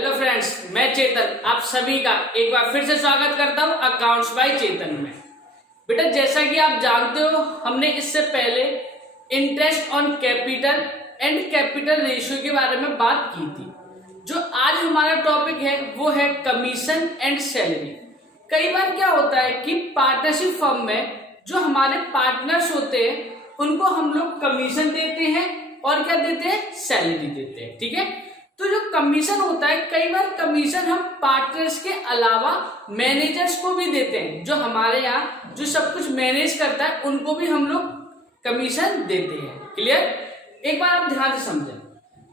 Hello friends, मैं चेतन आप सभी का एक बार फिर से स्वागत करता हूं अकाउंट्स बाय चेतन में। बेटा, जैसा कि आप जानते हो, हमने इससे पहले interest on capital and capital ratio के बारे में बात की थी। जो आज हमारा टॉपिक है वो है कमीशन एंड सैलरी। कई बार क्या होता है कि पार्टनरशिप फर्म में जो हमारे पार्टनर्स होते हैं उनको हम लोग कमीशन देते हैं और क्या देते हैं, सैलरी देते हैं। ठीक है, तो जो कमीशन होता है, कई बार कमीशन हम पार्टनर्स के अलावा मैनेजर्स को भी देते हैं। जो हमारे यहाँ जो सब कुछ मैनेज करता है उनको भी हम लोग कमीशन देते हैं। क्लियर? एक बार आप ध्यान से समझें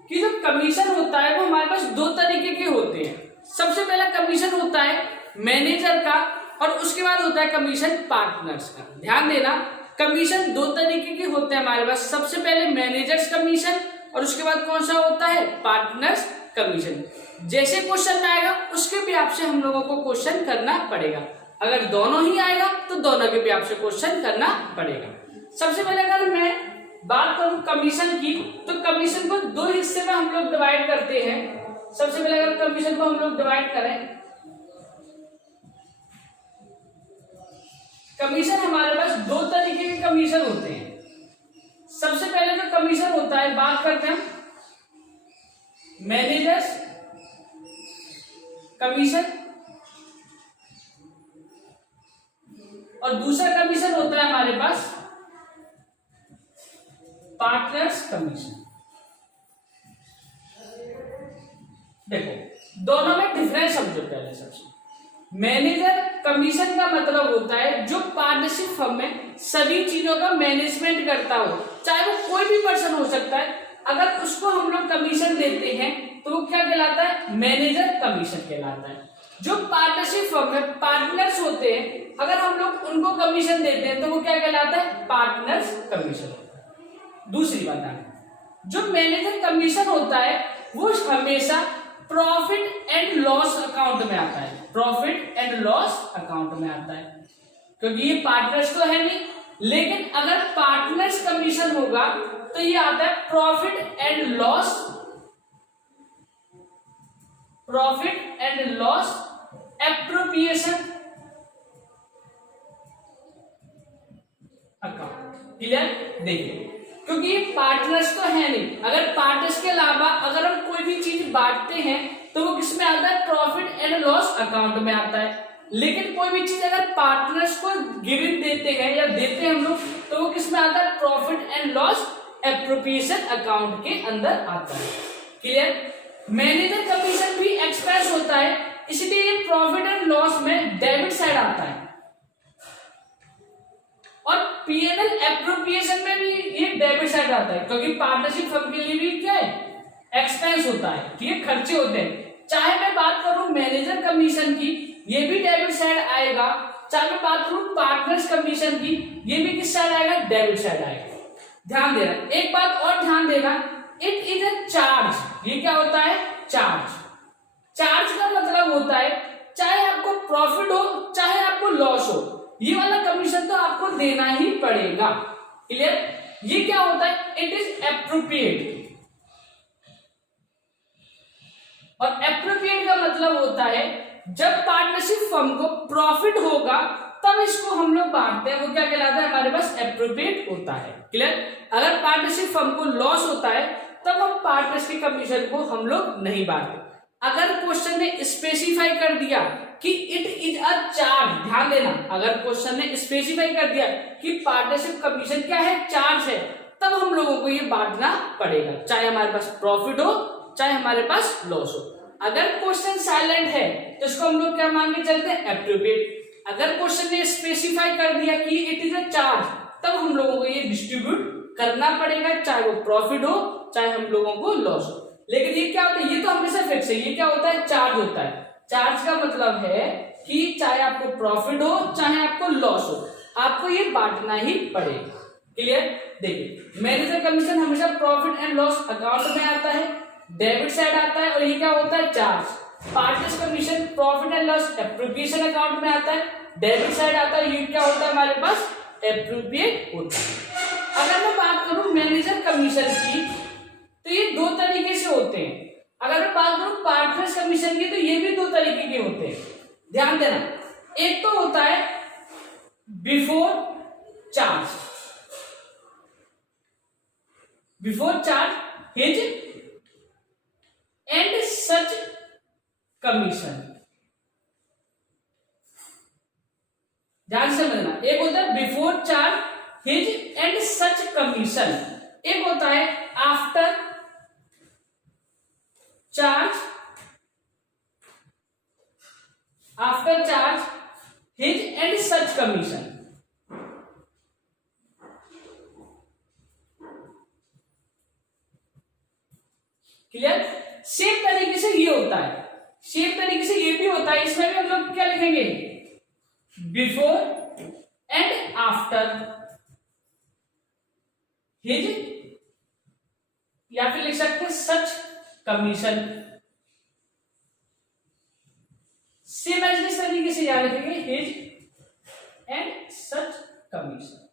कि जो कमीशन होता है वो हमारे पास दो तरीके के होते हैं। सबसे पहला कमीशन होता है मैनेजर का और उसके बाद होता है कमीशन पार्टनर्स का। ध्यान देना, कमीशन दो तरीके के होते हैं हमारे पास। सबसे पहले मैनेजर्स कमीशन और उसके बाद कौन सा होता है, पार्टनर्स कमीशन। जैसे क्वेश्चन में आएगा उसके भी आपसे हम लोगों को क्वेश्चन करना पड़ेगा। अगर दोनों ही आएगा तो दोनों के भी आपसे क्वेश्चन करना पड़ेगा। सबसे पहले अगर मैं बात करूं कमीशन की, तो कमीशन को दो हिस्से में हम लोग डिवाइड करते हैं। सबसे पहले अगर कमीशन को हम लोग डिवाइड करें, कमीशन हमारे पास दो तरीके के कमीशन होते हैं। सबसे पहले जो कमीशन होता है, बात करते हैं मैनेजर्स कमीशन और दूसरा कमीशन होता है हमारे पास पार्टनर्स कमीशन। देखो, दोनों में डिफरेंस समझो। पहले सबसे मैनेजर कमीशन का मतलब होता है जो पार्टनरशिप फर्म में सभी चीजों का मैनेजमेंट करता हो, चाहे वो कोई भी पर्सन हो सकता है। अगर उसको हम लोग कमीशन देते हैं तो वो क्या कहलाता है, मैनेजर कमीशन कहलाता है। जो पार्टनरशिप फर्म में पार्टनर्स होते हैं, अगर हम लोग उनको कमीशन देते हैं तो वो क्या कहलाता है, पार्टनर्स कमीशन होता है। दूसरी बात, जो मैनेजर कमीशन होता है वो हमेशा प्रॉफिट एंड लॉस अकाउंट में आता है। प्रॉफिट एंड लॉस अकाउंट में आता है, क्योंकि ये पार्टनर्स तो है नहीं। लेकिन अगर पार्टनर्स कमीशन होगा तो ये आता है profit and loss appropriation account. Clear? देखिए, क्योंकि ये पार्टनर्स तो है नहीं। अगर पार्टनर्स के अलावा अगर हम कोई भी चीज बांटते हैं तो वो किस में आता है, प्रॉफिट एंड लॉस अकाउंट में आता है। लेकिन कोई भी चीज अगर पार्टनर्स को गिवन देते हैं या देते हैं हम लोग तो वो किस में आता है, profit and loss appropriation account के अंदर आता है। क्लियर? मैनेजर कमीशन भी एक्सपेंस होता है, इसलिए ये प्रॉफिट एंड लॉस में डेबिट साइड आता है। और पीएनएल एप्रोप्रिएशन में भी ये डेबिट साइड आता है, क्योंकि पार्टनरशिप फर्म के लिए भी क्या है, एक्सपेंस होता है। ठीक है, खर्चे होते हैं। चाहे मैं बात करूं मैनेजर कमीशन की, ये भी डेबिट साइड आएगा। चाहे मैं बात करूं पार्टनर्स कमीशन की, ये भी किस साइड आएगा, डेबिट साइड आएगा। ध्यान देना, एक बात और ध्यान देना, इट इज अ चार्ज। ये क्या होता है, चार्ज। चार्ज का मतलब होता है चाहे आपको प्रॉफिट हो चाहे आपको लॉस हो, ये वाला कमीशन तो आपको देना ही पड़ेगा। क्लियर? ये क्या होता है, इट इज एप्रोप्रिएट। और एप्रोप्रिएट का मतलब होता है जब पार्टनरशिप फर्म को प्रॉफिट होगा तब इसको हम लोग बांटते हैं, वो क्या कहलाता है, हमारे पास एप्रोप्रिएट होता है। क्लियर? अगर पार्टनरशिप फर्म को लॉस होता है तब हम पार्टनर्स के कमीशन को हम लोग नहीं बांटते। अगर क्वेश्चन ने स्पेसिफाई कर दिया कि इट इज अ चार्ज, ध्यान देना, अगर क्वेश्चन ने स्पेसिफाई कर दिया कि पार्टनरशिप कमीशन क्या है, चार्ज है, तब हम लोगों को ये बांटना पड़ेगा, चाहे हमारे पास प्रॉफिट हो चाहे हमारे पास लॉस हो। अगर क्वेश्चन साइलेंट है तो इसको हम लोग क्या मान के चलते हैं, एप्रोप्रिएट। अगर क्वेश्चन ने स्पेसिफाई कर दिया कि इट इज अ चार्ज, तब हम लोगों को ये डिस्ट्रीब्यूट करना पड़ेगा, चाहे वो प्रॉफिट हो चाहे हम लोगों को लॉस हो। लेकिन ये क्या होता है, ये तो हमेशा फिक्स है। ये क्या होता है, चार्ज होता है। चार्ज का मतलब है कि चाहे आपको प्रॉफिट हो चाहे आपको लॉस हो, आपको ये बांटना ही पड़ेगा। क्लियर? देखिए, मैनेजर कमीशन हमेशा प्रॉफिट एंड लॉस अकाउंट में आता है, डेबिट साइड आता है, और ये क्या होता है, charge. Partners commission profit and loss appropriation account में आता है, डेबिट साइड आता है, ये क्या होता है, हमारे पास एप्रोप्रिएट होता है। अगर मैं बात करूं मैनेजर कमीशन की, तो ये दो तरीके से होते हैं। अगर मैं बात करूं पार्टनर्स कमीशन की तो ये भी दो तरीके के होते हैं, ध्यान देना। एक तो होता है before charge, before charge his and such commission, ध्यान से समझना। एक होता है before charge his and such commission, एक होता है after charge, after charge his and such commission. Clear? Same तरीके से ये होता है, सेम तरीके से ये भी होता है। इसमें भी हम लोग क्या लिखेंगे, बिफोर एंड आफ्टर हिज, या फिर लिख सकते हैं सच कमीशन। सेम इस तरीके से याद रखेंगे, हिज एंड सच कमीशन।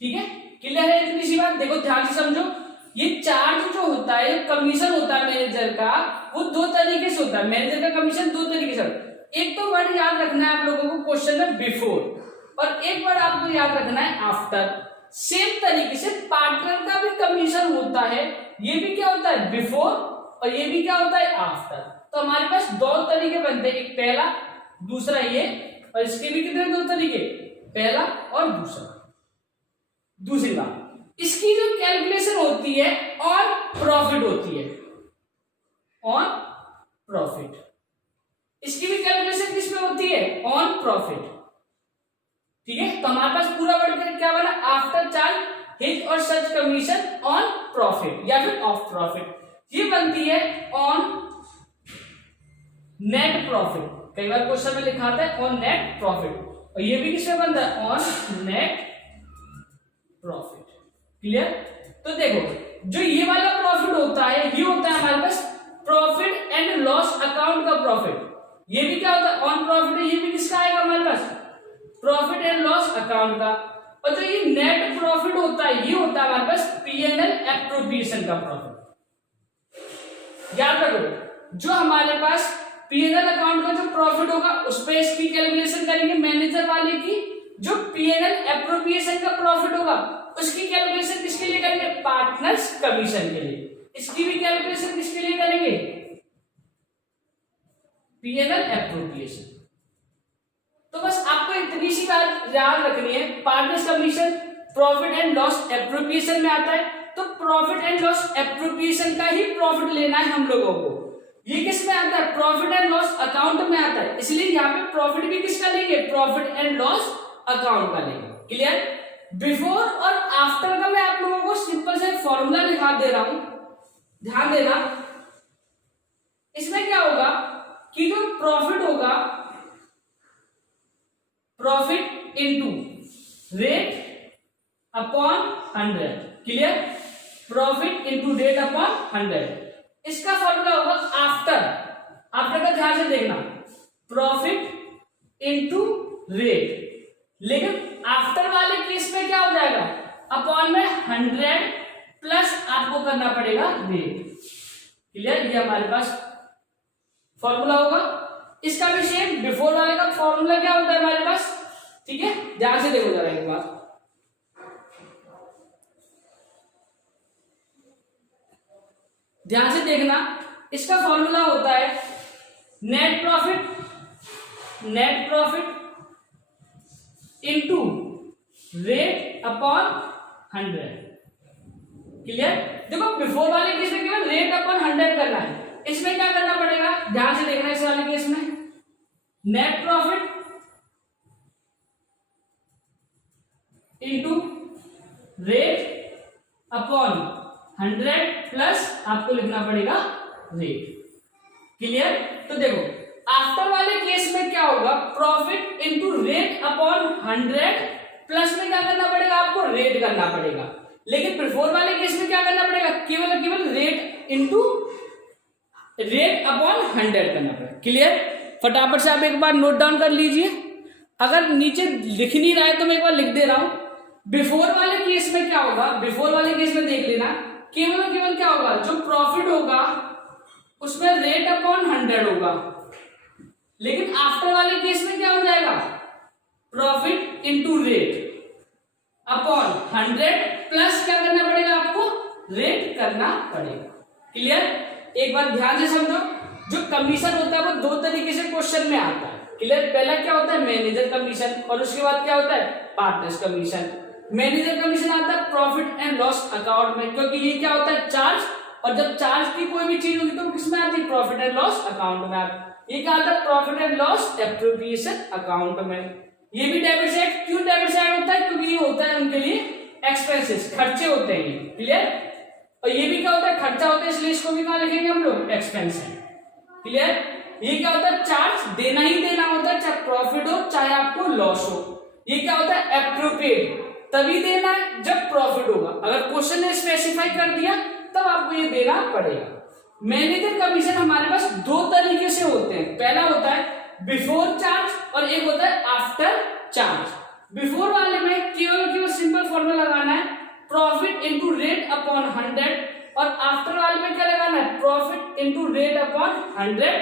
ठीक है, क्लियर है इतनी सी बात? देखो ध्यान से समझो, ये चार्ज जो होता है, कमीशन होता है मैनेजर का, वो दो तरीके से होता है। मैनेजर का कमीशन दो तरीके से, एक तो वर्ड याद रखना है आप लोगों को क्वेश्चन में बिफोर, और एक वर्ड आपको याद रखना है आफ्टर। सेम तरीके से पार्टनर का भी कमीशन होता है, ये भी क्या होता है बिफोर, और ये भी क्या होता है आफ्टर। तो हमारे पास दो तरीके बनते हैं, एक पहला, दूसरा ये, और इसके भी कितने दो तरीके, पहला और दूसरा। दूसरी बात, इसकी जो कैलकुलेशन होती है ऑन प्रॉफिट होती है, ऑन प्रॉफिट। इसकी भी कैलकुलेशन किस पे होती है, ऑन प्रॉफिट। ठीक है, तो हमारे पास पूरा वर्ड क्या बना, आफ्टर चार्ज हिज और सच कमीशन ऑन प्रॉफिट या फिर ऑफ प्रॉफिट। ये बनती है ऑन नेट प्रॉफिट। कई बार क्वेश्चन में लिखा आता है ऑन नेट प्रॉफिट, और ये भी किसमें बनता है, ऑन नेट प्रॉफिट। क्लियर? तो देखो, जो ये वाला प्रॉफिट होता है, ये होता है हमारे पास प्रॉफिट एंड लॉस अकाउंट का प्रॉफिट। ये भी क्या होता है, ऑन प्रॉफिट है, ये भी किसका आएगा हमारे पास, प्रॉफिट एंड लॉस अकाउंट का। और जो ये नेट प्रॉफिट होता है, ये होता है हमारे पास पीएनएल एप्रोप्रिएशन का प्रॉफिट। याद रखो, जो हमारे पास पीएनएल अकाउंट का जो प्रॉफिट होगा, उस पर इसकी कैलकुलेशन करेंगे मैनेजर वाले की। जो पीएनएल एप्रोप्रिएशन का प्रॉफिट होगा, उसकी कैलकुलेशन किसके लिए करेंगे, पार्टनर्स कमीशन के लिए। इसकी भी कैलकुलेशन किसके लिए करेंगे, पीएनएल एप्रोप्रिएशन। तो बस आपको इतनी सी बात याद रखनी है, partners commission profit and loss appropriation में आता है, तो प्रॉफिट एंड लॉस एप्रोप्रिएशन का ही प्रॉफिट लेना है हम लोगों को। ये किस में आता है, प्रॉफिट एंड लॉस अकाउंट में आता है, इसलिए यहाँ पे प्रॉफिट भी किसका लेंगे, प्रॉफिट एंड लॉस अकाउंट का लेंगे। क्लियर? बिफोर और आफ्टर का मैं आप लोगों को सिंपल से फॉर्मूला लिखा दे रहा हूं, ध्यान देना। इसमें क्या होगा कि जो प्रॉफिट होगा, profit into rate upon 100। Clear? Profit into rate upon 100। इसका फॉर्मूला होगा आफ्टर, आफ्टर का ध्यान से देखना, प्रॉफिट इनटू रेट। लेकिन आफ्टर वाले केस में क्या हो जाएगा, अपॉन में 100 प्लस आपको करना पड़ेगा रेट। क्लियर? ये हमारे पास फॉर्मूला होगा। इसका भी सेम, बिफोर वाले का फॉर्मूला क्या होता है हमारे पास, ठीक है, ध्यान से देखो जरा एक बार। ध्यान से देखना, इसका फॉर्मूला होता है net profit, net profit into rate upon 100। Clear? देखो, बिफोर वाले केस में केवल रेट अपॉन 100 करना है, इसमें क्या करना पड़ेगा, ध्यान से देखना। इस वाले केस में net profit into rate upon 100 plus आपको लिखना पड़ेगा रेट। क्लियर? तो देखो, आफ्टर वाले केस में क्या होगा, profit into rate upon 100 plus में क्या करना पड़ेगा, आपको रेट करना पड़ेगा। लेकिन बिफोर वाले केस में क्या करना पड़ेगा, केवल केवल रेट इनटू रेट अपॉन 100 करना पड़ेगा। क्लियर? फटाफट से आप एक बार नोट डाउन कर लीजिए। अगर नीचे लिख नहीं रहा है तो मैं एक बार लिख दे रहा हूं। बिफोर वाले केस में क्या होगा, बिफोर वाले केस में देख लेना, केवल और केवल क्या होगा, जो प्रॉफिट होगा उसमें रेट अपॉन 100 होगा, लेकिन आफ्टर वाले केस में क्या हो जाएगा, profit into rate upon 100 plus क्या करना पड़ेगा आपको, रेट करना पड़ेगा। क्लियर? एक बात ध्यान से समझो, जो कमीशन होता है वो दो तरीके से क्वेश्चन में आता है। क्लियर? पहला क्या होता है, मैनेजर कमीशन, और उसके बाद क्या होता है, पार्टनर्स कमीशन। मैनेजर कमीशन आता है प्रॉफिट एंड लॉस अकाउंट में, क्योंकि ये क्या होता है, चार्ज, और जब चार्ज की कोई भी चीज होगी तो किस में आती है, प्रॉफिट एंड लॉस अकाउंट में आती है। ये क्या आता है, profit and loss appropriation account में। ये भी डेबिट साइड, क्यों डेबिट साइड होता है, क्योंकि ये होता है उनके लिए एक्सपेंसेस, खर्चे होते हैं ये। क्लियर? और ये भी क्या होता है, खर्चा होता है, इसलिए इसको भी कहां लिखेंगे हम लोग, एक्सपेंस है। क्लियर? ये क्या होता है, चार्ज देना ही देना होता है, चाहे प्रॉफिट हो चाहे आपको लॉस हो। ये क्या होता है, एप्रोप्रिएट, तभी देना है जब प्रॉफिट होगा। अगर क्वेश्चन ने स्पेसिफाई कर दिया तब आपको ये देना पड़ेगा। मैनेजर कमीशन हमारे पास दो तरीके से होते हैं, पहला होता है बिफोर चार्ज और एक होता है आफ्टर चार्ज। बिफोर वाले में केवल सिंपल फॉर्मूला लगाना है, प्रॉफिट इंटू रेट अपॉन 100, और आफ्टर वाले में क्या लगाना है, profit into rate upon 100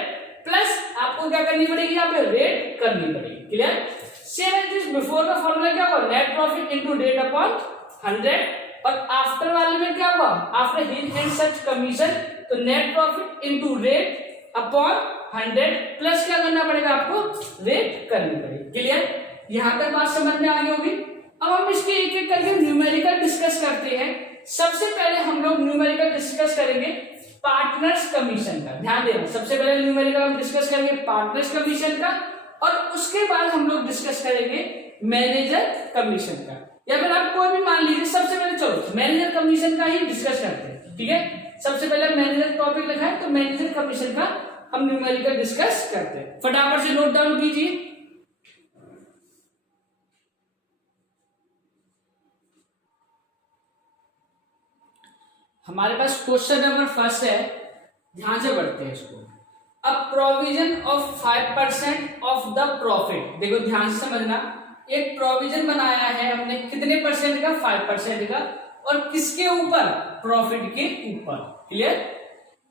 plus आपको क्या करनी पड़ेगी, यहाँ पे रेट करनी पड़ेगी। क्लियर? सेम एज बिफोर का फॉर्मूला क्या होगा, net profit into rate upon 100, और आफ्टर वाले में क्या होगा, after his and such commission, तो net profit into rate upon 100 plus क्या करना पड़ेगा आपको, रेट करनी पड़ेगी। क्लियर? यहां तक बात समझ में आ गई होगी। अब हम इसके एक एक करके न्यूमेरिकल डिस्कस करते हैं। सबसे पहले हम लोग न्यूमेरिकल डिस्कस करेंगे पार्टनर्स कमीशन का। ध्यान देना, सबसे पहले न्यूमेरिकल हम डिस्कस करेंगे पार्टनर्स कमीशन का, और उसके बाद हम लोग डिस्कस करेंगे मैनेजर कमीशन का, या फिर आप कोई भी मान लीजिए। सबसे पहले चलो मैनेजर कमीशन का ही डिस्कस करते हैं। ठीक है? सबसे पहले मैनेजर टॉपिक लिखा है, तो मैनेजर कमीशन का हम न्यूमेरिकल डिस्कस करते हैं। फटाफट से नोट डाउन कीजिए। हमारे पास क्वेश्चन नंबर फर्स्ट है, ध्यान से पढ़ते हैं इसको। अब provision of 5% of the profit, देखो ध्यान से समझना, एक प्रोविजन बनाया है हमने कितने परसेंट का, 5% का, और किसके ऊपर, प्रॉफिट के ऊपर। Clear?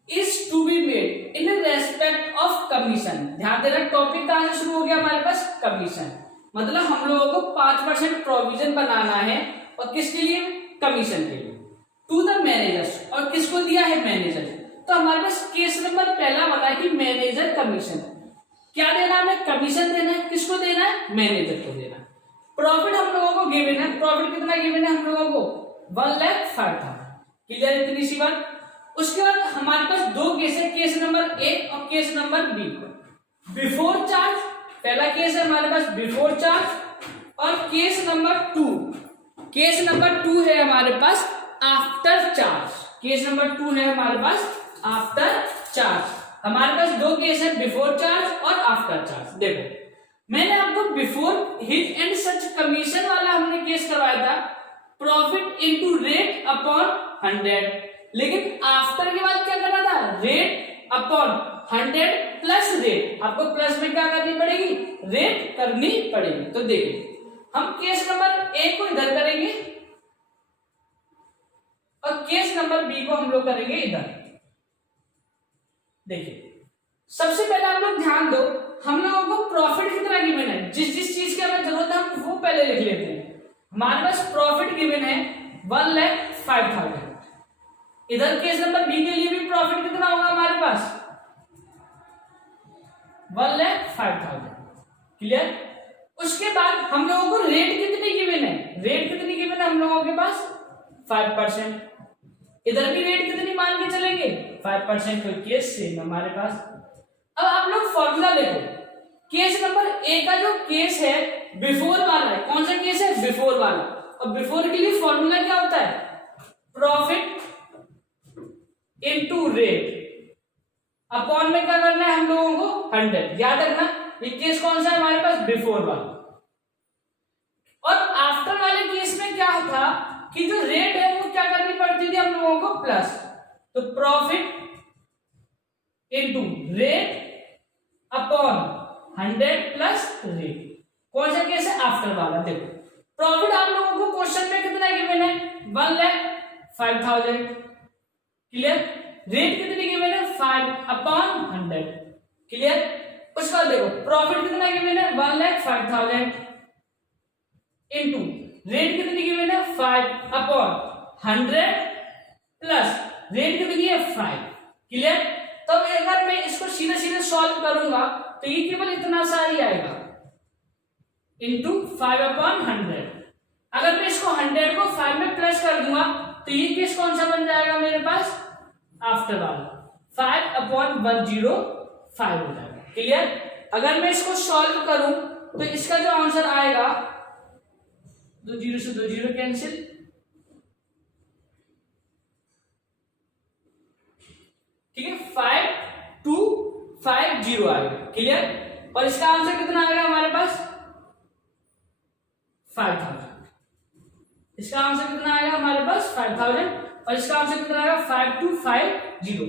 Is to be made in respect of commission. ध्यान देना, टॉपिक कहां से शुरू हो गया हमारे पास, कमीशन। मतलब हम लोगों को 5% प्रोविजन बनाना है, और किसके लिए, कमीशन के लिए, टू द मैनेजर्स, और किसको दिया है, मैनेजर। तो हमारे पास केस नंबर पहला बना है कि मैनेजर कमीशन। क्या देना है, कमीशन देना है, किसको देना है, मैनेजर को देना है। प्रॉफिट हम लोगों को गिवन है, प्रॉफिट कितना गिवन है हम लोगों को, 1,05,000। क्लियर? इतनी सी बात। उसके बाद हमारे पास दो केस है, केस नंबर ए और case number B. Before charge पहला केस है हमारे पास, बिफोर चार्ज, और केस नंबर 2, केस नंबर 2 है हमारे पास आफ्टर चार्ज। केस नंबर 2 है हमारे पास आफ्टर चार्ज। हमारे पास दो केस है, बिफोर चार्ज और आफ्टर चार्ज। देखो मैंने आपको before his and such commission वाला हमने केस करवाया था, प्रॉफिट इनटू रेट अपॉन 100, लेकिन आफ्टर के बाद क्या करना था, रेट अपॉन 100 प्लस रेट। आपको प्लस में क्या करनी पड़ेगी, रेट करनी पड़ेगी। तो देखिए हम केस नंबर ए को इधर करेंगे और केस नंबर बी को हम लोग करेंगे इधर। देखिए सबसे पहले आप लोग ध्यान दो, हम लोगों को प्रॉफिट कितना गिवन है, जिस जिस चीज की हमें जरूरत है हम वो पहले लिख लेते हैं। हमारे पास प्रॉफिट गिवन है 1,05,000। इधर केस नंबर बी के लिए भी प्रॉफिट कितना होगा हमारे पास, 1,05,000। क्लियर? उसके बाद हम लोगों को रेट कितनी गिवन है, रेट कितनी गिवन है हम लोगों के पास 5%। इधर भी रेट कितनी मान के चलेंगे 5%। तो केस सेम हमारे पास। अब आप लोग फॉर्मूला देखो, केस नंबर ए का जो केस है बिफोर वाला है, कौन सा केस है, बिफोर वाला। और बिफोर के लिए फॉर्मूला क्या होता है, प्रॉफिट इनटू रेट अपॉन में क्या करना है हम लोगों को 100। याद रखना ये केस कौन सा है हमारे पास, बिफोर वाला। और आफ्टर वाले केस में क्या था कि जो रेट है वो क्या करनी पड़ती थी हम लोगों को, प्लस। तो profit into rate upon 100 plus rate. कौन सा केस है, आफ्टर वाला। देखो प्रॉफिट आप लोगों को क्वेश्चन में कितना गिवन है, 1,05,000। क्लियर। रेट कितनी गिवन है 5/100, क्लियर। उसके बाद देखो प्रॉफिट कितना गिवन है 1,05,000 इनटू रेट कितनी गिवन है 5/100 प्लस रेट कितनी है 5, क्लियर। तब अगर मैं इसको सीधे सीधे सॉल्व करूंगा तो ये केवल इतना सा ही आएगा इंटू 5/100। अगर मैं इसको 100 को 5 में प्लस कर दूंगा तो ये केस कौन सा बन जाएगा मेरे पास आफ्टर वाला 5/105 हो जाएगा, क्लियर। अगर मैं इसको सॉल्व करूं तो इसका जो आंसर आएगा 2 0 से 2 0 कैंसिल, ठीक है 5250 आएगा, क्लियर। और इसका आंसर कितना आएगा हमारे पास 5000। इसका आंसर कितना आएगा हमारे पास 5000 और इसका आंसर कितना आएगा 5250।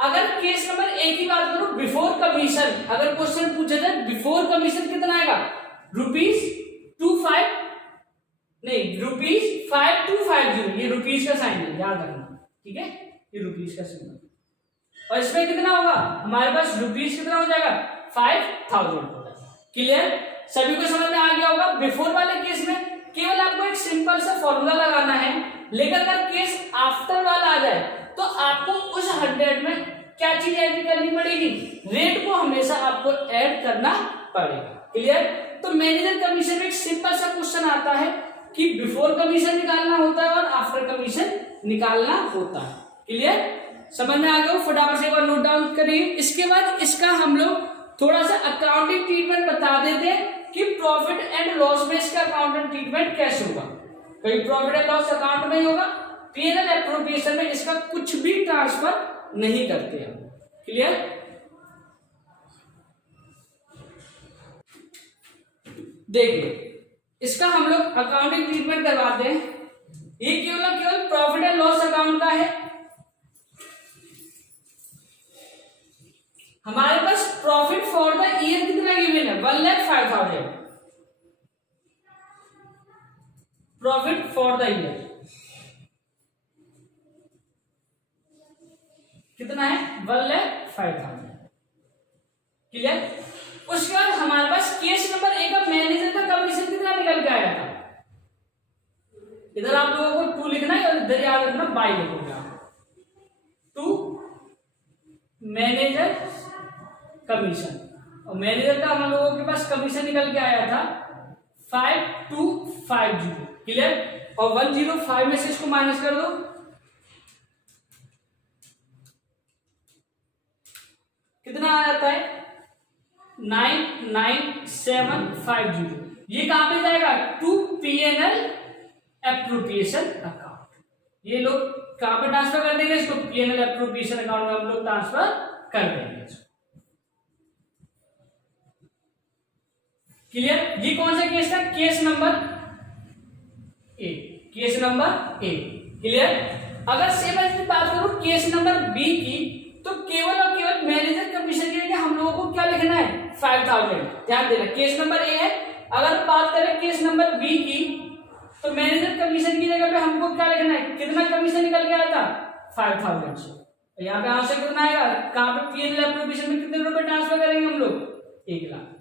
अगर केस नंबर ए की बात करूं बिफोर कमीशन, अगर क्वेश्चन पूछा जाए बिफोर कमीशन कितना आएगा ₹5250 ये रुपीस का साइन है, याद रखना, ठीक है, ये रुपीस का साइन। और इसमें कितना होगा हमारे पास रुपीस कितना हो जाएगा 5000 हो जाएगा, क्लियर। सभी को समझ में आ गया होगा। बिफोर वाले केस में केवल आपको एक सिंपल सा फॉर्मूला लगाना है, लेकिन अगर केस आफ्टर वाला आ जाए तो आपको उस 100 में क्या चीज ऐड करनी पड़ेगी, रेट को हमेशा आपको ऐड करना पड़ेगा, क्लियर। तो मैनेजर कमीशन में एक सिंपल सा क्वेश्चन आता है कि बिफोर कमीशन निकालना होता है और आफ्टर कमीशन निकालना होता है, क्लियर। समझ में आ गया, फटाफट से एक बार नोट डाउन करिए। इसके बाद इसका हम लोग थोड़ा सा अकाउंटिंग ट्रीटमेंट बता देते हैं कि प्रॉफिट एंड लॉस में इसका अकाउंटिंग ट्रीटमेंट कैसे होगा। कहीं प्रॉफिट एंड लॉस अकाउंट में ही होगा, पीएनएल एप्रोप्रिएशन में इसका कुछ भी ट्रांसफर नहीं करते हम, क्लियर। देखिए इसका हम लोग अकाउंटिंग ट्रीटमेंट करवाते हैं। ये केवल प्रॉफिट एंड लॉस अकाउंट का है। हमारे पास प्रॉफिट फॉर द ईयर कितना गिवन है 1,05,000 प्रॉफिट फॉर द ईयर कितना है 1,05,000, क्लियर। उसके बाद हमारे पास केस नंबर ए का मैनेजर का कमीशन कितना निकल के आया था, इधर आप लोगों को 2 लिखना है और इधर याद रखना बाय लिखोगे आप 2 मैनेजर कमीशन। और मैनेजर का हम लोगों के पास कमीशन निकल के आया था 5250, क्लियर। और 105 में से इसको माइनस कर दो, कितना आ जाता है 99750। ये कहां पे जाएगा टू पीएनएल एप्रोप्रिएशन अकाउंट। ये लोग कहां पे ट्रांसफर कर देंगे इसको पीएनएल एप्रोप्रिएशन अकाउंट में हम लोग ट्रांसफर कर देंगे इसको, क्लियर। ये कौन सा केस था केस नंबर ए, केस नंबर ए, क्लियर। अगर सेम की बात करूं केस नंबर बी की तो केवल और केवल मैनेजर कमीशन के लिए हम लोगों को क्या लिखना है 5000। ध्यान देना केस नंबर ए है। अगर बात करें केस नंबर बी की तो मैनेजर कमीशन की जगह पे हमको क्या लिखना है, कितना कमीशन निकल के आया था 5000 से। तो यहाँ पे आंसर कितना आएगा, कहां पे पीएनएल एप्रोप्रिएशन में कितने रुपए ट्रांसफर करेंगे हम लोग 1 लाख।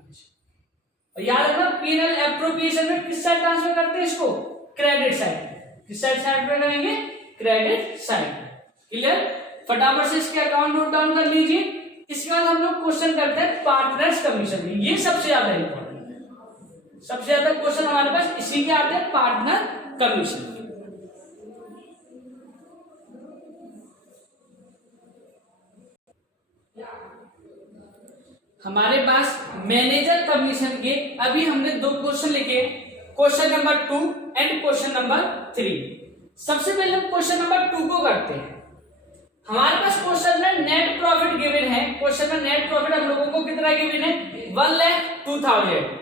और याद रखना पीएनएल एप्रोप्रिएशन में किस साइड ट्रांसफर करते हैं इसको क्रेडिट साइड। किस साइड पे करेंगे क्रेडिट साइड, क्लियर। फटाफट से इसके अकाउंट नोट डाउन कर लीजिए। इसके बाद हम लोग क्वेश्चन करते हैं पार्टनर्स कमीशन में। ये सबसे ज्यादा इंपॉर्टेंट है, सबसे ज्यादा क्वेश्चन हमारे पास इसी के आते हैं पार्टनर कमीशन। हमारे पास मैनेजर कमीशन के अभी हमने 2 क्वेश्चन लिखे, question number 2 and question number 3। सबसे पहले हम क्वेश्चन नंबर 2 को करते हैं। हमारे पास क्वेश्चन में नेट प्रॉफिट गिवन है। क्वेश्चन में नेट प्रॉफिट हम लोगों को कितना गिवन है 1,02,000।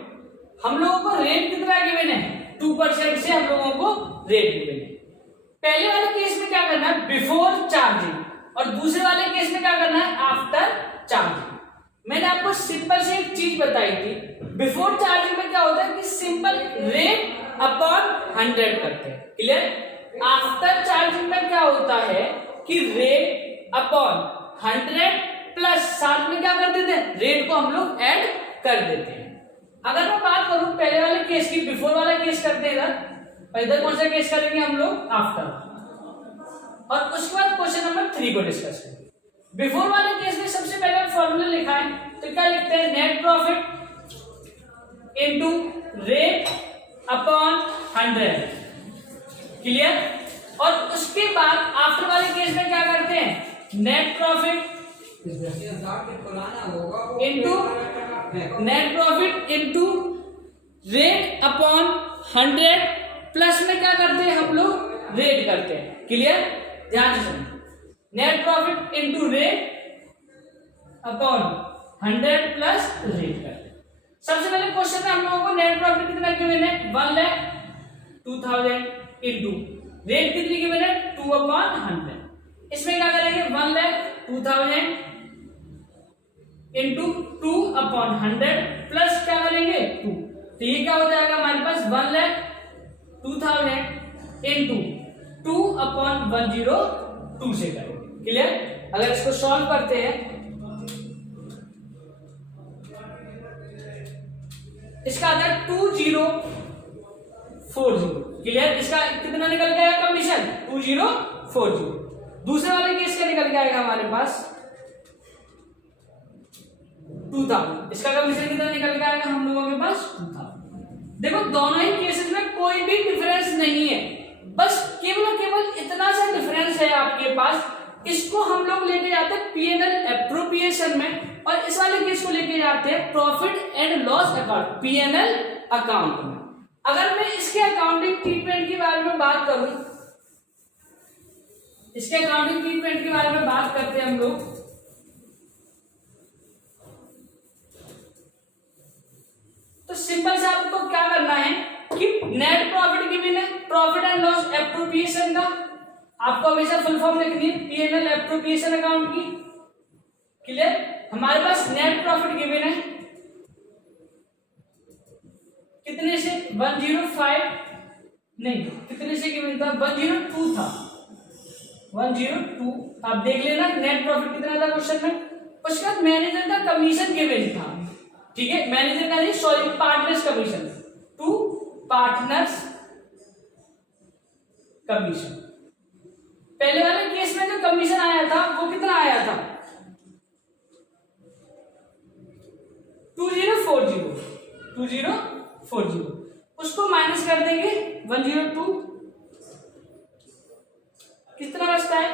हम लोगों को रेट कितना गिवन है 2% से हम लोगों को रेट गिवन है। पहले वाले केस में क्या करना है बिफोर चार्जिंग और दूसरे वाले केस में क्या करना है आफ्टर चार्जिंग। मैंने आपको सिंपल से एक चीज बताई थी, बिफोर चार्जिंग में क्या होता है कि सिंपल रेट अपॉन 100 करते हैं, क्लियर। आफ्टर चार्जिंग में क्या होता है कि रेट अपॉन 100 प्लस साथ में क्या कर देते हैं, रेट को हम लोग ऐड कर देते हैं। अगर मैं बात करूं पहले वाले केस की, बिफोर वाला केस करते हैं इधर, और इधर कौन सा केस करेंगे हम लोग, आफ्टर, और उसके बाद क्वेश्चन नंबर 3 को डिस्कस करेंगे। बिफोर वाले केस में सबसे पहले फॉर्मूला लिखा है, तो क्या लिखते हैं, net profit into rate upon 100, clear. और उसके बाद आफ्टर वाले केस में क्या करते हैं, net profit into rate upon 100 plus में क्या करते हैं हम लोग, रेट करते हैं, क्लियर। ध्यान से सुनिए, net profit into rate upon 100 plus rate करते हैं। सबसे पहले क्वेश्चन में हम लोगों को नेट प्रॉफिट कितना गिवन है, 1,02,000 इनटू रेट कितनी गिवन है, 2/100। इसमें क्या करेंगे, 1,02,000 इंटू 2/100 प्लस क्या करेंगे 2, तो ये क्या हो जाएगा हमारे पास 1,02,000 इंटू 2/102 से करेंगे, क्लियर। अगर इसको सॉल्व करते हैं, इसका आता है 2040, क्लियर। इसका कितना निकल के आएगा कमीशन, 2040। दूसरे वाले केस का निकल के आएगा हमारे पास 2,000, इसका कमीशन कितना निकल के आएगा हम लोगों के पास 2,000। देखो दोनों ही केसेस में कोई भी डिफरेंस नहीं है, बस केवल इतना सा डिफरेंस है आपके पास। इसको हम लोग लेके जाते हैं P&L एप्रोप्रिएशन में, और इस वाले केस को लेके जाते हैं profit and loss account, P&L account में। अगर मैं इसके अकाउंटिंग ट्रीटमेंट के बारे में बात करूं, इसके अकाउंटिंग ट्रीटमेंट के बारे में बात करते हैं हम लोग, तो सिंपल से आपको क्या करना है कि नेट प्रॉफिट गिवन है, प्रॉफिट एंड लॉस एप्रोप्रिएशन का आपको हमेशा फुल फॉर्म लिखनी है, P&L एप्रोप्रिएशन अकाउंट की, क्लियर। हमारे पास नेट प्रॉफिट गिवन है कितने से, 105 नहीं, कितने से गिवन था, 102 था, 102। आप देख लेना नेट प्रॉफिट कितना था क्वेश्चन में। उसके बाद मैनेजर का कमीशन गिवन था, ठीक है, मैनेजर का नहीं sorry partners commission, to partners commission. पहले वाले केस में जो कमीशन आया था वो कितना आया था, 2040, उसको माइनस कर देंगे 102, कितना बचता है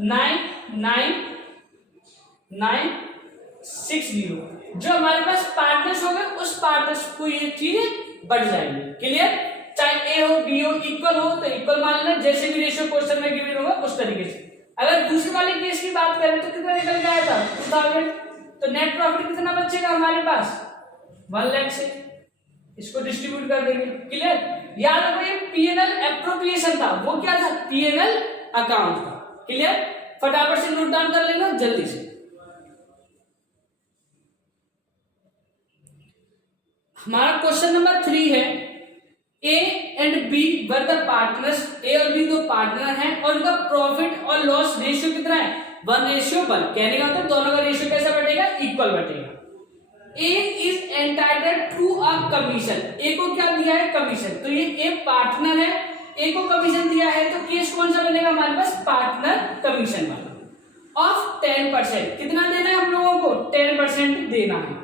99960। जो हमारे पास पार्टनर्स हो गए उस पार्टनर्स को ये चीजें बढ़ जाएंगी, क्लियर। चाहे ए हो बी हो इक्वल हो तो इक्वल मान लेना, जैसे भी रेशियो क्वेश्चन में गिवन होगा उस तरीके से। अगर दूसरे वाले केस की बात करें तो कितना निकल के आया था 2000, तो नेट प्रॉफिट कितना बचेगा हमारे पास 1 लाख से, इसको डिस्ट्रीब्यूट कर देंगे, क्लियर। याद रखो ये P&L एप्रोप्रिएशन था, वो क्या था P&L अकाउंट था, क्लियर। फटाफट से नोट डाउन कर लेना जल्दी से। हमारा क्वेश्चन नंबर 3 है, A and B were the partners, A और बी दो पार्टनर हैं और उनका प्रॉफिट और लॉस रेशियो कितना है 1:1। कहने का मतलब दोनों का रेशियो कैसा बटेगा, इक्वल बटेगा। A is entitled to a commission, A को क्या दिया है कमीशन, तो ये ए पार्टनर है, ए को कमीशन दिया है, तो केस कौन सा बनेगा हमारे पास पार्टनर कमीशन वाला, ऑफ 10%। कितना देना है हम लोगों को 10% देना है,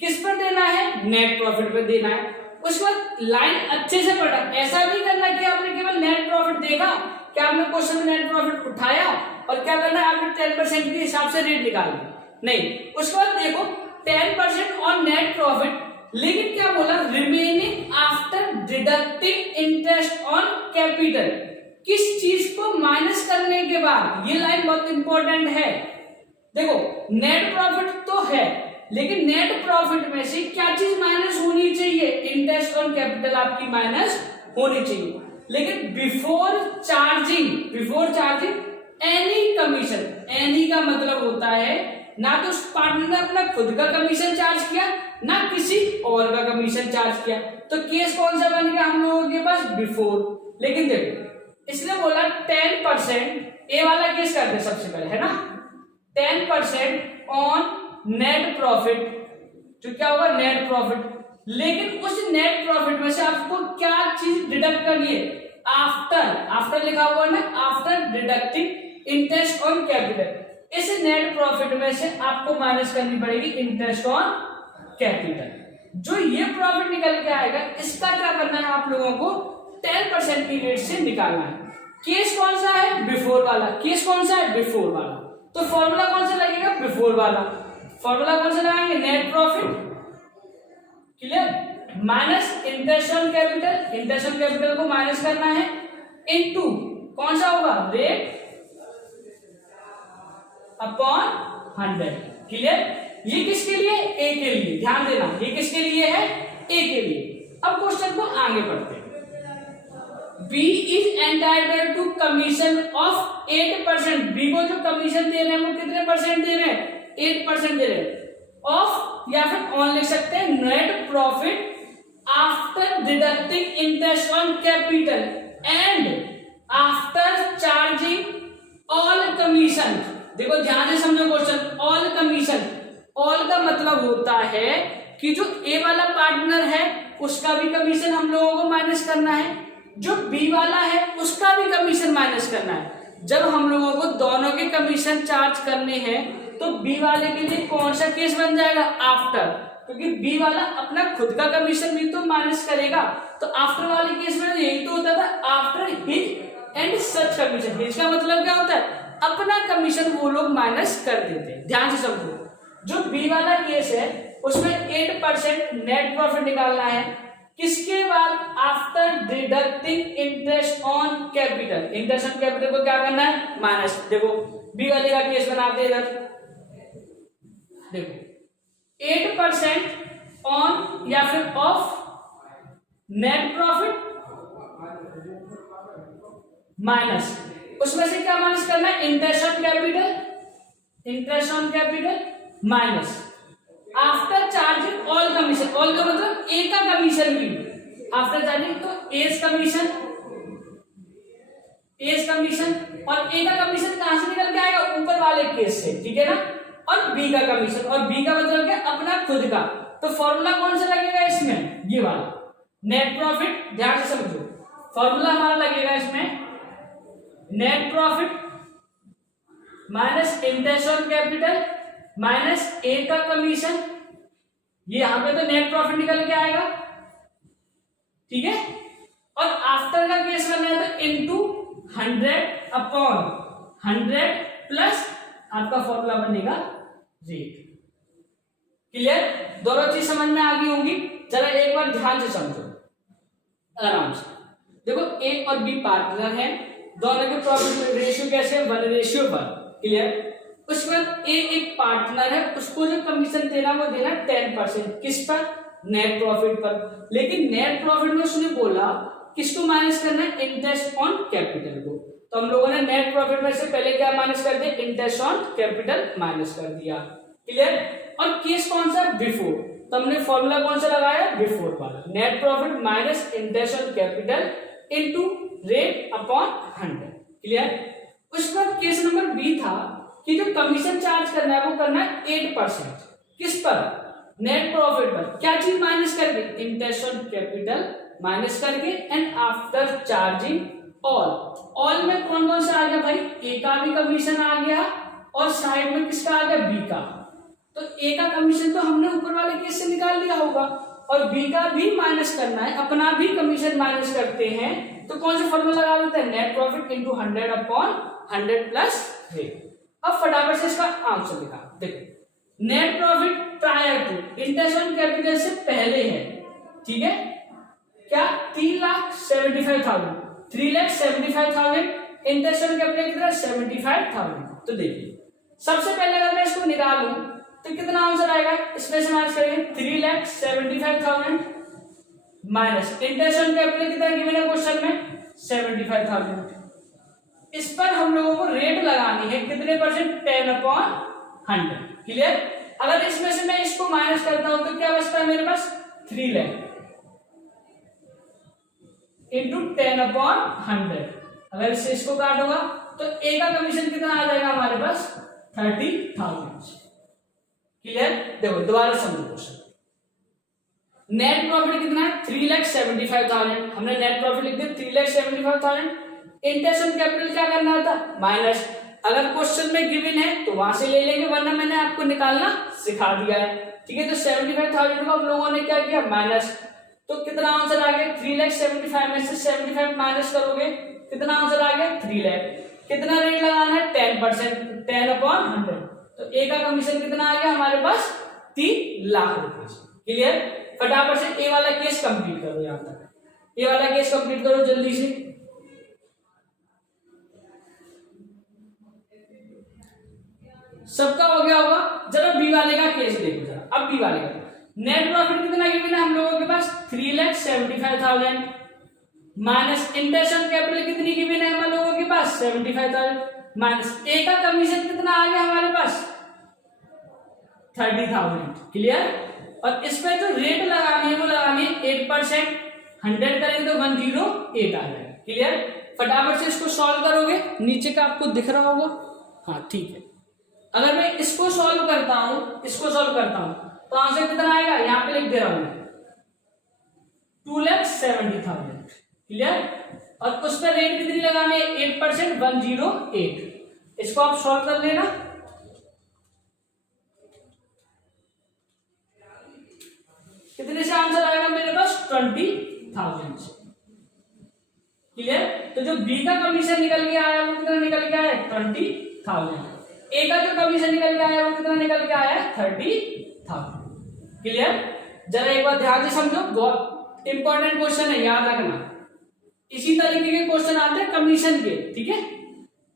किस पर देना है नेट प्रॉफिट पर देना है। उसके बाद लाइन अच्छे से पढ़ा, ऐसा नहीं करना कि आपने केवल नेट प्रॉफिट देखा, क्या आपने क्वेश्चन में नेट प्रॉफिट उठाया और क्या करना है आपने 10% के हिसाब से रेट निकालना, नहीं। उसके बाद देखो 10% ऑन नेट प्रॉफिट, लेकिन क्या बोला remaining after deducting interest on capital, किस चीज को माइनस करने के बाद, ये लाइन बहुत इंपॉर्टेंट है। देखो नेट प्रॉफिट तो है, लेकिन नेट प्रॉफिट में से क्या चीज माइनस होनी चाहिए, इंटरेस्ट ऑन कैपिटल आपकी माइनस होनी चाहिए। लेकिन before charging any commission, any का मतलब होता है ना तो उस पार्टनर ने अपना खुद का कमीशन चार्ज किया ना किसी और का कमीशन चार्ज किया, तो केस कौन सा बन गया हम लोगों के पास बिफोर। लेकिन देखो इसने बोला 10%, ए वाला केस करते सबसे पहले है ना, 10% ऑन नेट प्रॉफिट, जो क्या होगा नेट प्रॉफिट। लेकिन उस नेट प्रॉफिट में से आपको क्या चीज डिडक्ट करनी है, आफ्टर लिखा हुआ है ना, after deducting interest on capital. इस नेट प्रॉफिट में से आपको माइनस करनी पड़ेगी इंटरेस्ट ऑन कैपिटल। जो ये प्रॉफिट निकल के आएगा इसका क्या करना है आप लोगों को, 10% की रेट से निकालना है। केस कौन सा है, बिफोर वाला। केस कौन सा है, बिफोर वाला। तो फॉर्मूला कौन सा लगेगा, बिफोर वाला। फॉर्मूला कौन सा लगाएंगे, net profit, clear, minus interest on capital. Interest on capital को माइनस करना है, इनटू कौन सा होगा, रेट अपॉन 100। क्लियर। ये किसके लिए, ए के लिए, ध्यान देना, ये किसके लिए है, ए के लिए। अब क्वेश्चन को आगे बढ़ते हैं। B is entitled to commission of 8%। B को जो कमीशन दे रहे हैं वो कितने परसेंट दे रहे हैं, 8% दे रहे हैं। ऑफ या फिर ऑन लिख सकते हैं, net profit after deducting interest on capital and after charging all commission. देखो ध्यान से समझो क्वेश्चन, ऑल कमीशन। ऑल का मतलब होता है कि जो ए वाला पार्टनर है उसका भी कमीशन हम लोगों को माइनस करना है, जो बी वाला है उसका भी कमीशन माइनस करना है। जब हम लोगों को दोनों के कमीशन चार्ज करने हैं तो बी वाले के लिए कौन सा केस बन जाएगा, आफ्टर, क्योंकि बी वाला अपना खुद का कमीशन भी तो माइनस करेगा। तो आफ्टर वाले केस में यही तो होता था, after his and such commission. His का मतलब क्या होता है, अपना कमीशन वो लोग माइनस कर देते हैं। ध्यान से समझो, जो बी वाला केस है उसमें 8% नेट प्रॉफिट निकालना है, किसके बाद, after deducting interest on capital. Interest on capital को क्या करना है, माइनस। देखो बी वाले का केस बनाते हैं इधर, देखो 8% ऑन या फिर ऑफ नेट प्रॉफिट माइनस, उसमें से क्या माइनस करना है, interest on capital. Interest on capital minus after charging all commission. All का मतलब ए का कमीशन भी आफ्टर चार्जिंग, तो एज कमीशन, एज कमीशन और ए का कमीशन कहां से निकल के आएगा, ऊपर वाले केस से, ठीक है ना। और बी का कमीशन, और बी का मतलब क्या, अपना खुद का। तो फॉर्मूला कौन सा लगेगा इसमें, ये वाला नेट प्रॉफिट। ध्यान से समझो, फॉर्मूला हमारा लगेगा इसमें net profit minus interest on capital minus A का कमीशन। ये यहां पे तो नेट प्रॉफिट निकल के आएगा, ठीक है। और आफ्टर का केस करना है तो इनटू 100 अपॉन 100 प्लस आपका फॉर्मूला बनेगा रेट। क्लियर, दोनों चीज समझ में आ गई होंगी। जरा एक बार ध्यान से समझो आराम से। देखो ए और बी पार्टनर हैं, दोनों के प्रॉफिट रेशियो कैसे है, 1:1। क्लियर। उसके बाद ए एक पार्टनर है, उसको जो कमीशन देना वो देना 10%, किस पर, नेट प्रॉफिट पर। लेकिन नेट प्रॉफिट में उसने बोला किसको माइनस करना है, इंटरेस्ट ऑन कैपिटल को। तो हम लोगों ने नेट प्रॉफिट में से पहले क्या माइनस कर दिया, इंटरेस्ट ऑन कैपिटल माइनस कर दिया। क्लियर। और केस कौन सा, बिफोर। तो हमने फॉर्मूला कौन सा लगाया, बिफोर वाला, net profit minus interest on capital into rate upon 100। Clear. उसके बाद केस नंबर बी था कि जो कमीशन चार्ज करना है वो करना है 8%, किस पर, नेट प्रॉफिट पर। क्या चीज माइनस करके, इंटरेस्ट ऑन कैपिटल माइनस करके and after charging all. All में कौन कौन सा आ गया भाई, ए का भी कमीशन आ गया और साइड में किसका आ गया, बी का। तो ए का कमीशन तो हमने ऊपर वाले केस से निकाल लिया होगा, और बी का भी माइनस करना है, अपना भी कमीशन माइनस करते हैं। तो कौन सा फॉर्मूला लगा देते हैं, net profit into 100 upon 100 plus rate. अब फटाफट से इसका आंसर लिखा। देखो net profit prior to interest on capital से पहले है, ठीक है, क्या 3,75,000, 3,75,000 इंटरेस्ट ऑन कैपिटल कितना, 75,000। तो देखिए सबसे पहले अगर मैं इसको निकालूं तो कितना आंसर आएगा, इसमें से माइनस करेंगे 3,75,000 माइनस इंटरेस्ट ऑन कैपिटल कितना गिवन है क्वेश्चन में, 75,000। इस पर हम लोगों को रेट लगानी है, कितने परसेंट, 10/100। क्लियर। अगर इसमें से मैं इसको माइनस करता हूं तो क्या बचता है मेरे पास, 3 लाख इंटू 10/100। अगर इससे इसको काटूंगा तो ए का कमीशन कितना आ जाएगा हमारे पास, 30,000। क्लियर? देखो दोबारा समझो क्वेश्चन। नेट प्रॉफिट कितना है? 3,75,000। हमने नेट प्रॉफिट लिख दिया 3,75,000। इंटरेस्ट ऑन कैपिटल क्या करना था? माइनस। अगर क्वेश्चन में गिवन है तो वहां से ले लेंगे, वरना मैंने आपको निकालना सिखा दिया है। ठीक है, तो 75,000 को हम लोगों ने क्या किया? माइनस। तो कितना आंसर आ गया? 3,75,000 में से 75 माइनस करोगे, कितना आंसर आ गया? 3 लाख। कितना रेट लगाना है? 10%, 10/100। तो ए का कमीशन कितना आ गया हमारे पास? 3 लाख रुपए। क्लियर? फटाफट से ए वाला केस कंप्लीट करो। यहां तक ए वाला केस कंप्लीट करो जल्दी से। सबका हो गया होगा। जरा बी वाले का केस देखो जरा। अब बी वाले का नेट प्रॉफिट कितना गिवन है हम लोगों के पास? 3,75,000 माइनस इंटरेस्ट ऑन कैपिटल कितनी गिवन है हम लोगों के पास? 75,000 माइनस ए का कमीशन कितना आ गया हमारे पास? 30,000। क्लियर? और इस पे जो रेट लगानी है वो लगानी है 8%। 100 करेंगे तो 108 आ जाएगा। क्लियर? फटाफट से इसको सॉल्व करोगे। नीचे का आपको दिख रहा होगा? हाँ ठीक है। अगर मैं इसको सॉल्व करता हूं, तो आंसर कितना आएगा? यहां पे लिख दे रहा हूं मैं 2,70,000। क्लियर? और उस पर रेट कितनी लगानी है? 8%, 108। इसको आप सॉल्व कर लेना। कितने से आंसर आएगा मेरे पास? 20,000 से। क्लियर? तो जो बी का कमीशन निकल के आया वो कितना निकल के आया? 20,000। ए का जो कमीशन निकल के आया वो कितना निकल के आया? 30,000। क्लियर? जरा एक बार ध्यान से समझो, बहुत इंपॉर्टेंट क्वेश्चन है, याद रखना। इसी तरीके के क्वेश्चन आते हैं कमीशन के। ठीक है?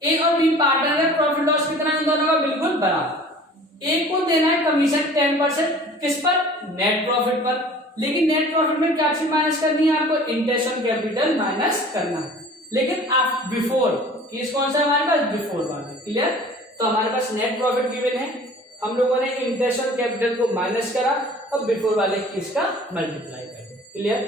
ए और बी पार्टनर है, प्रॉफिट लॉस कितना है इन दोनों का? बिल्कुल बराबर। ए को देना है कमीशन 10%, किस पर? नेट प्रॉफिट पर। लेकिन नेट प्रॉफिट में क्या चीज माइनस करनी है आपको? इंटरेस्ट ऑन कैपिटल माइनस करना है। लेकिन आप बिफोर केस कौन सा हमारे पास? बिफोर वाला। क्लियर? तो हमारे पास नेट प्रॉफिट गिवन है, हम लोगों ने इंटरेस्ट ऑन कैपिटल को माइनस करा और बिफोर वाले केस का मल्टीप्लाई कर दिया। क्लियर?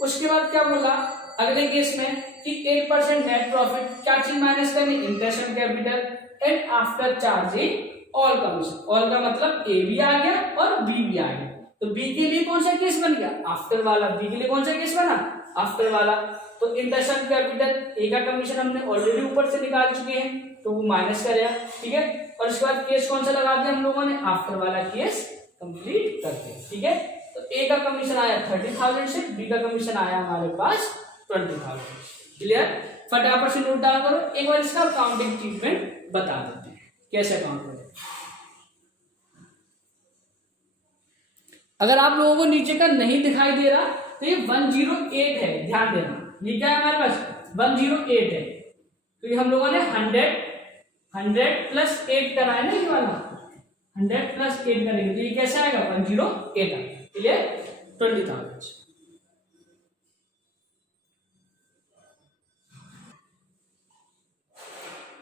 उसके बाद क्या बोला अगले केस में कि 8% नेट प्रॉफिट, क्या चीज माइनस करनी? Interest on capital and after charging all commission. All का मतलब ए भी आ गया और बी भी आ गया। तो बी के लिए कौन सा केस बन गया? आफ्टर वाला। बी के लिए कौन सा केस बना? आफ्टर वाला। तो इंटरेस्ट ऑन कैपिटल ए का कमीशन हमने ऑलरेडी ऊपर से निकाल चुके हैं, तो वो माइनस करेगा। ठीक है? और उसके बाद केस कौन सा लगा दिया हम लोगों ने? आफ्टर वाला केस कंप्लीट करते हैं। ठीक है? तो ए का कमीशन आया 30,000 से, बी का कमीशन आया हमारे पास 20,000। क्लियर? फटाफट से नोट डाउन करो। एक बार इसका अकाउंटिंग ट्रीटमेंट बता देते हैं कैसे अकाउंट करें। अगर आप लोगों को नीचे का नहीं दिखाई दे रहा तो ये 108 है, ध्यान देना। ये क्या है हमारे पास? 108 है। तो ये हम लोगों ने 100 प्लस 8 करा है ना, ये वाला 100 प्लस 8 करेंगे तो ये कैसे आएगा? 108 आएगा। क्लियर? 20,000।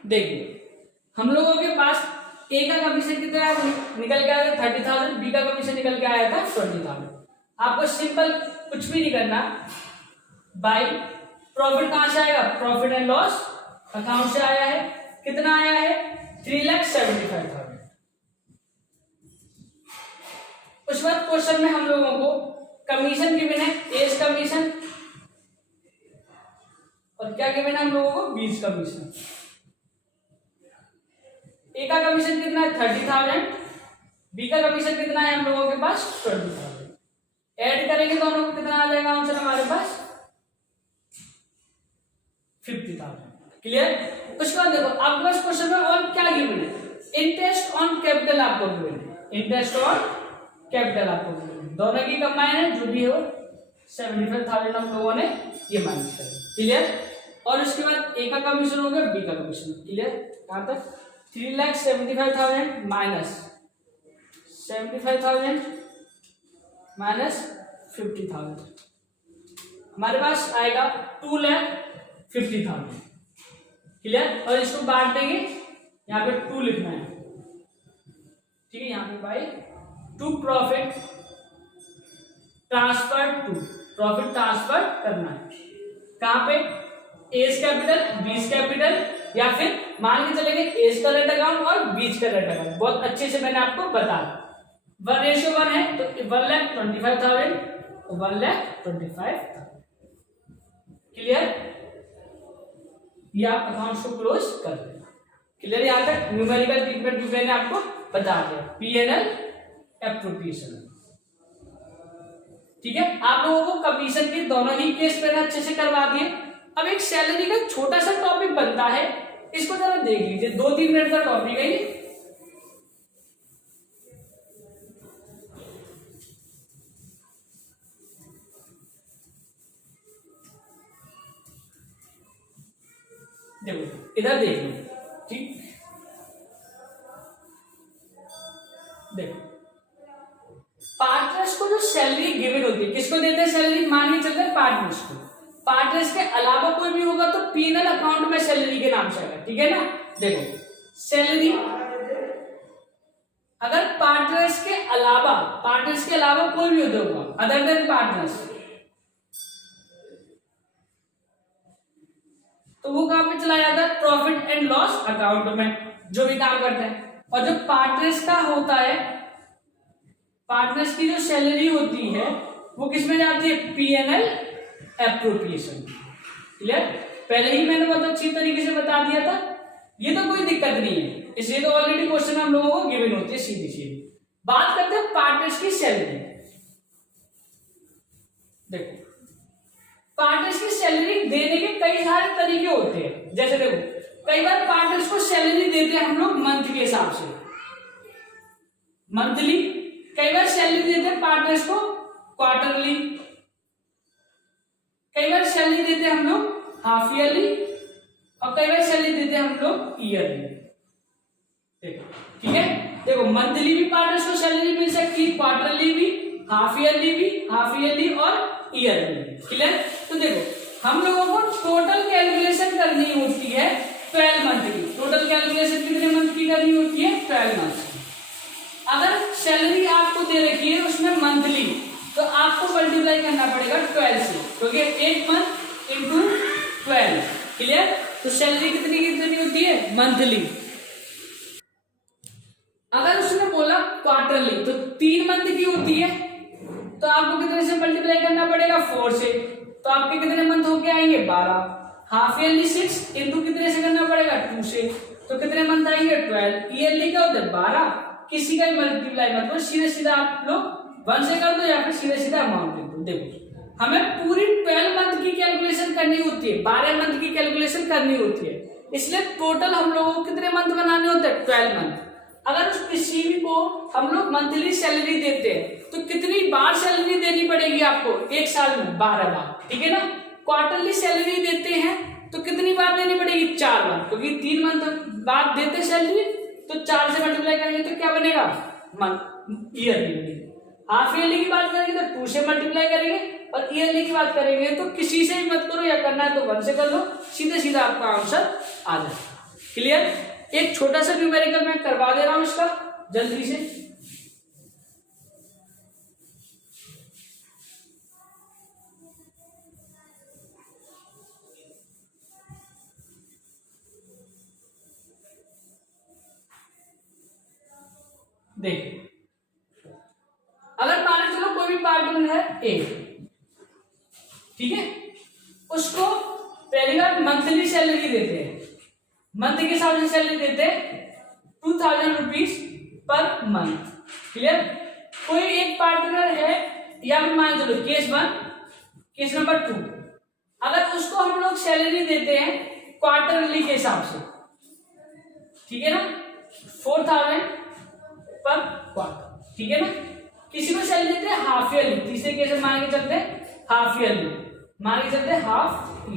देखिए हम लोगों के पास ए का कमीशन कितना निकल के आया था? 30,000। बी का कमीशन निकल के आया था 20,000। आपको सिंपल कुछ भी नहीं करना, बाई प्रॉफिट कहां से आएगा? प्रॉफिट एंड लॉस अकाउंट से आया है। कितना आया है? 3,75,000। उस बाद क्वेश्चन में हम लोगों को कमीशन गिवन है, एज कमीशन, और क्या गिवन है हम लोगों को? बीस कमीशन। ए का कमीशन कितना है? 30,000। बी का कमीशन कितना है हम लोगों के पास? 20,000। ऐड करेंगे दोनों को, कितना आ जाएगा आंसर हमारे पास? 50,000। क्लियर? उसके बाद देखो आपके पास क्वेश्चन में और क्या गिवन है? इंटरेस्ट ऑन कैपिटल आपको गिवन है। इंटरेस्ट ऑन कैपिटल आपको गिवन है, दोनों की कंबाइन है, जो भी हो 75,000 हम लोगों ने ये माइनस कर। क्लियर? और उसके बाद ए का कमीशन हो गया, बी का कमीशन। क्लियर? कहां तक? 3,75,000 माइनस 75,000 माइनस 50,000 हमारे पास आएगा 2,50,000। क्लियर? और इसको बांट देंगे, यहाँ पे 2 लिखना है। ठीक है? यहाँ पे by 2 profit transfer, 2 profit transfer करना है। कहां पे? एज कैपिटल, बीस कैपिटल या फिर मान के चलेंगे एज करेंट अकाउंट और बीच करेंट अकाउंट, बहुत अच्छे से मैंने आपको बता 1:1 है, तो 1,25,000 1,25,000। क्लियर? ये आप अकाउंट को क्लोज कर देना। क्लियर? यहां तक न्यूमेरिकल ट्रीटमेंट भी मैंने आपको बता दिया, पीएनएल एप्रोप्रिएशन। ठीक है, आप लोगों को कमीशन के दोनों ही केस मैंने अच्छे से करवा दिए। अब एक सैलरी का छोटा सा टॉपिक बनता है, इसको जरा देख लीजिए, 2-3 मिनट का टॉपिक है ये। देखो इधर देख लो, ठीक, देखो पार्टनर्स को जो सैलरी गिवन होती है, किसको देते हैं सैलरी? मान के चलते हैं पार्टनर्स को। पार्टनर्स के अलावा कोई भी होगा तो पीएनएल अकाउंट में सैलरी के नाम से आएगा। ठीक है ना? देखो सैलरी अगर पार्टनर्स के अलावा कोई भी होगा अदर देन पार्टनर्स, तो वो कहां पे चला जाता है? प्रॉफिट एंड लॉस अकाउंट में, जो भी काम करते हैं। और जो पार्टनर्स का होता है, पार्टनर्स की जो सैलरी होती है वो किस में जाती है? PNL appropriation. क्लियर? पहले ही मैंने बहुत अच्छी तरीके से बता दिया था, ये तो कोई दिक्कत नहीं है, इसलिए तो ऑलरेडी क्वेश्चन हम लोगों को गिवन होती है सीधी सीधी। बात करते हैं पार्टनर्स की सैलरी। देखो पार्टनर्स की सैलरी देने के कई सारे तरीके होते हैं। जैसे देखो कई बार पार्टनर्स को सैलरी देते हैं हम लोग मंथ के हिसाब से, मंथली। कई बार सैलरी देते हैं पार्टनर्स को क्वार्टरली, कई बार सैलरी देते हैं हम लोग हाफ ईयरली, और कई बार सैलरी देते हैं हम लोग ईयरली। देखो ठीक है, देखो मंथली भी पार्टनर्स को सैलरी मिल सकती है, क्वार्टरली भी, हाफ ईयरली और ईयरली। क्लियर? तो देखो हम लोगों को टोटल कैलकुलेशन करनी होती है 12 मंथ की। टोटल कैलकुलेशन कितने मंथ की करनी होती है? 12 मंथ की। अगर सैलरी आपको दे रखी है उसमें मंथली, तो आपको मल्टीप्लाई करना पड़ेगा 12 से, क्योंकि 8 मंथ इंटू 12। क्लियर? तो सैलरी कितनी होती है? मंथली। अगर उसने बोला क्वार्टरली, तो 3 मंथ की होती है, तो आपको कितने से मल्टीप्लाई करना पड़ेगा? 4 से। तो आपके कितने मंथ होके आएंगे? 12। हाफ ईयरली 6 इंटू कितने से करना पड़ेगा? 2 से। तो कितने मंथ आएंगे? 12। ईयरली क्या होता है? 12। किसी का भी मल्टीप्लाई मत करो, सीधे सीधा आप लोग 1 से कर दो या फिर सीधे सीधा अमाउंट लिख दो। देखो हमें पूरी 12 मंथ की कैलकुलेशन करनी होती है, 12 मंथ की कैलकुलेशन करनी होती है, इसलिए टोटल हम लोगों को कितने मंथ बनाने होते हैं? 12 मंथ। अगर उस किसी भी को हम लोग मंथली सैलरी देते हैं तो कितनी बार सैलरी देनी पड़ेगी आपको? 1 साल में 12 बार। ठीक है ना? क्वार्टरली सैलरी देते हैं तो कितनी बार देनी पड़ेगी? 4 बार, क्योंकि 3 मंथ बाद देते सैलरी, तो 4 से मल्टीप्लाई करेंगे तो क्या बनेगा? ईयरली। हाफ ईयरली की बात करेंगे तो 2 से मल्टीप्लाई करेंगे, और ईयरली की बात करेंगे तो किसी से भी मत करो, या करना है तो 1 से कर लो, सीधे सीधा आपका आंसर आ जाएगा। क्लियर? एक छोटा सा न्यूमेरिकल मैं करवा दे रहा हूं इसका जल्दी से। देखिए अगर मान लो चलो कोई भी पार्टनर है ए, ठीक है, उसको पहली बार मंथली सैलरी देते हैं, मंथ के हिसाब से सैलरी देते हैं 2000 रुपीज पर मंथ। क्लियर? कोई एक पार्टनर है, या फिर मान चलो केस 1, केस नंबर 2, अगर उसको हम लोग सैलरी देते हैं क्वार्टरली के हिसाब से, ठीक है ना, 4000 पर क्वार्टर। ठीक है ना? किसी को सैलरी देते हैं हाफ ईयरली, तीसरे केस में मान के चलते हैं हाफ ईयरली, मान के चलते हैं half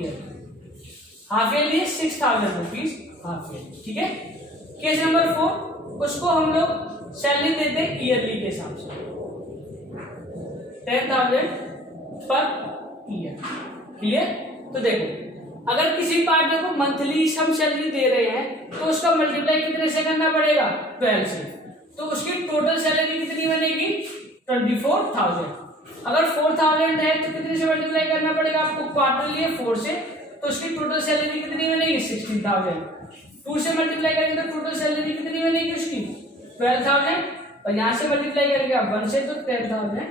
yearly 6000 rupees half yearly. ठीक है? केस नंबर 4, उसको हम लोग सैलरी देते हैं ईयरली के हिसाब से 10,000 पर ईयर। क्लियर? तो देखो अगर किसी पार्टनर को मंथली हम सैलरी दे रहे हैं तो उसका मल्टीप्लाई कितने से करना पड़ेगा? 12 से। तो उसकी टोटल सैलरी कितनी बनेगी? 24,000। अगर 4000 है तो कितने से मल्टीप्लाई करना पड़ेगा आपको? क्वार्टरली है 4 से, तो उसकी टोटल सैलरी कितनी बनेगी? 16,000। 2 से मल्टीप्लाई करेंगे तो टोटल सैलरी कितनी बनेगी उसकी 12,000, और यहाँ से मल्टीप्लाई करेंगे आप 1 से तो 10,000।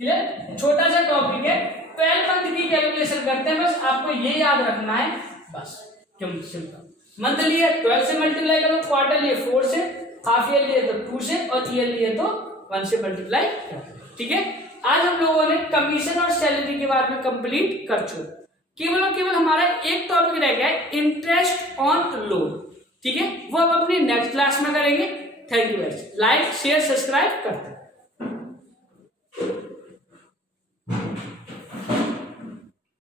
क्लियर? छोटा सा टॉपिक है, 12 मंथ की कैलकुलेशन करते हैं, बस आपको ये याद रखना है बस। क्यों? सिंपल। मंथली है 12 से मल्टीप्लाई करो, क्वार्टरली है 4 से, हाफ ईयरली है तो 2 से, और ईयरली है तो 1 से मल्टीप्लाई करो। ठीक है, आज हम लोगों ने कमीशन और सैलरी के बारे में कंप्लीट कर चुके। केवल और केवल हमारा एक टॉपिक रह गया है, इंटरेस्ट ऑन लोन। ठीक है, वो हम अपनी नेक्स्ट क्लास में करेंगे। Thank you. Like share subscribe करते हैं।